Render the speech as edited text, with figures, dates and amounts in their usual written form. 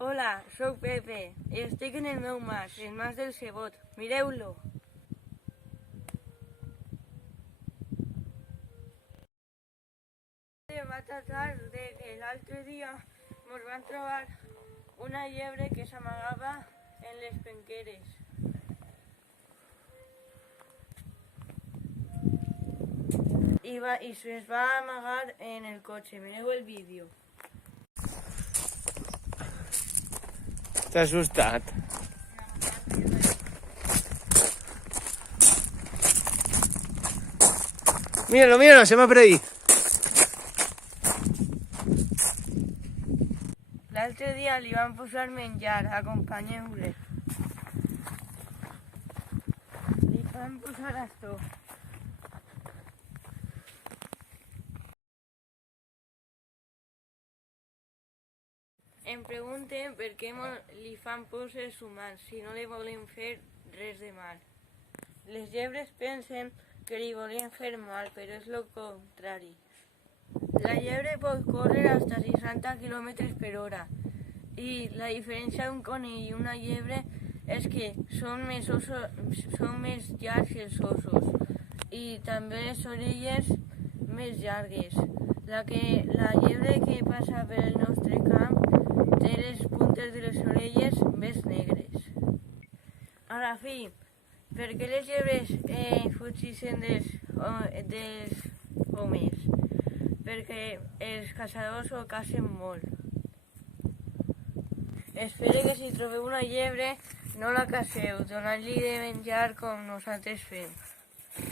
Hola, sóc Pepe i estic en el meu mas, el mas del Cebot. Mireu-lo. Va tratar de que l'altre dia mos van trobar una llebre que s'amagava en les penqueres. I se'ns va amagar en el cotxe. Mireu el vídeo. T'ha asustat? Míralo, se va per ahí. L'altre dia li van posar menjar, acompanyeu-le. Li van posar esto. Em pregunten per què li fan pors els humans si no li volen fer res de mal. Les llebres pensen que li volen fer mal, però és el contrari. La llebre pot córrer fins a 60 km per hora i la diferència d'un conill i una llebre és que són més llargs els ossos i també les orelles més llargues. La llebre que passa per el nostre camp té les puntes de les orelles més negres. A la fi, per què les llebres fugixen dels homes? Perquè els caçadors ho cacen molt. Espero que si trobeu una llebre no la caceu, donant-li de menjar com nosaltres fem.